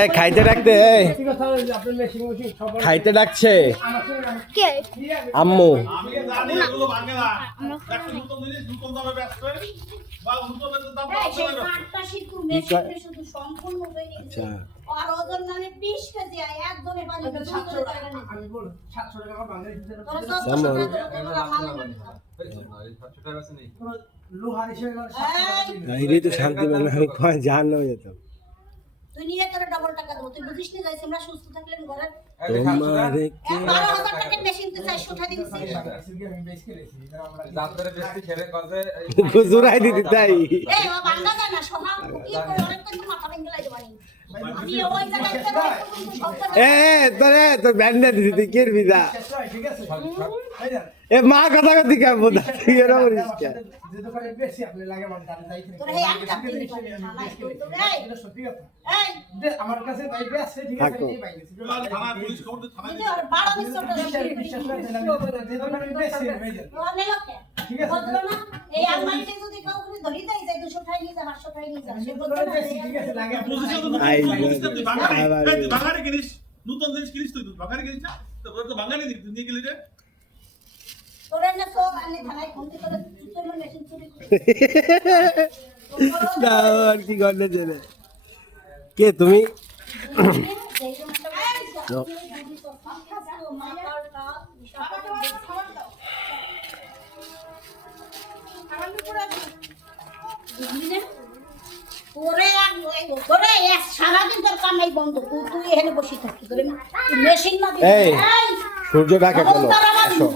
এই খাইতে ডাকতে, এই খাইতে ডাকছে আম্মু। তো শান্তি মানে আমি জান না যেতাম। তুই নিয়ে তোর ডাবল টাকা দেবো, তুই বুঝিস না যাইছে আমরা সুস্থ থাকলেন ঘরে তোমারে কে 12,000 টাকার মেশিন তে 400 টাকা দিছি রাতরে বেশি খেলে কাজে গুজরাই দিতে তাই। এই ও বাংলা জানা না সোনা কি করে অনেক কিন্তু মাথা ভেঙে লাই দেবানি আমি ওই জায়গাতে তোরে তো ব্যান্ডা দিতে তুই কি বিদা ঠিক আছে এ মা কথা কতি কা বোদা তুই এর করিস কে যে দোকানে বেশি আপনি লাগে মানে তাহলে যাই তোর এই একটা দিন থানায় তুই তো এই এটা সত্যি কথা এই দে আমার কাছে ভাই বেশি ঠিক আছে এই পাই গেছি থানা পুলিশ খবর দে থানায় যদি আর 12 মিনিটটা বিশ্বাস করে দিলাম যে দোকানে বেশি হয়ে যায় ও নেই লোকে ঠিক আছে বলতো না এই আলমারিতে যদি কাউ করে ধরি দেয় যে 200 টাকা নিয়ে যা 500 টাকা নিয়ে যা সে বলতো না ঠিক আছে লাগে বুঝিস তো আই বাঙালি জিনিস নতুন জিনিস কিনিস তুই বাঙালি জিনিস না তো বাঙালি তুই নিয়ে গেলি রে তোরে না তো আমি থানায় ফোন দিয়ে তোর জুতোর মেশিন চুরি করে না আর কি করলে জেনে কে তুমি সারাদিন তোর কামাই বন্ধ, তুই এখানে বসে থাকি তোর মেশিন না এই সূর্য ডাকে চলো আসো।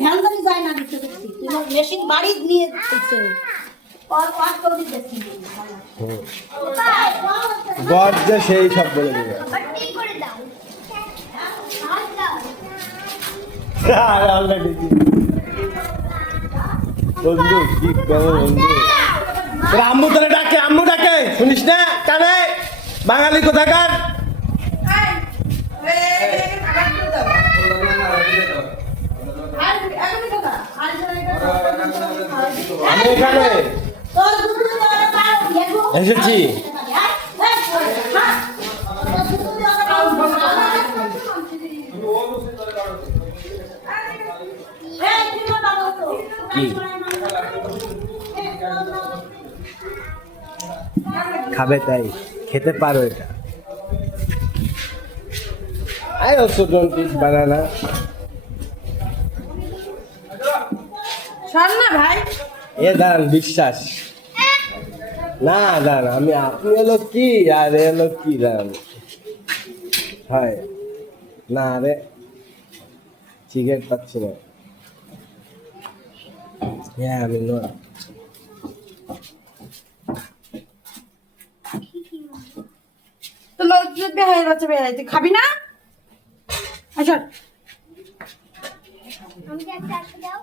ধ্যান ধরে যায় না দিতে দেখছি তুই মেশিন বাড়ি নিয়ে দিচ্ছে গড যে সেই সব বলে দেবে। বন্ধু কি করে বন্ধু তোর আম্মু তোরে ডাকে, আম্মু ডাকে শুনিস না কানে বাঙালি কোথাকার। আমি এখানে এসেছি। কি খাবে তাই খেতে পারো এটা। আই অলসো ডোন্ট ইট বানানা। শোন না ভাই এ দাঁড়ান বিশ্বাস না দাঁড়ান আমি আপনি এলো কি আর এলো কি দাঁড়ান হয় না রে সিগারেট পাচ্ছি না। হ্যাঁ আমি নোয়া তো লজ্জা বেহাই রাতে বেহাই তুই খাবি না? আচ্ছা আমাকে একটা আসতে দাও।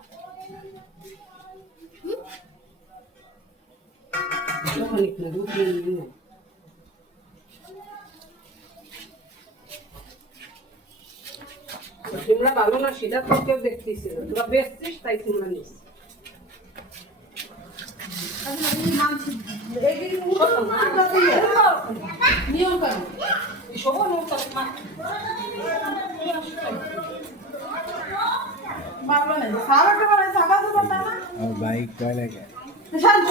সিমলা ভালো না সেটা তো কেউ দেখতেছিল, তোরা বেচছিস তাই সিমলা নিস। নিয়ম কেন সবাই বাইক কয় লাগে সাবান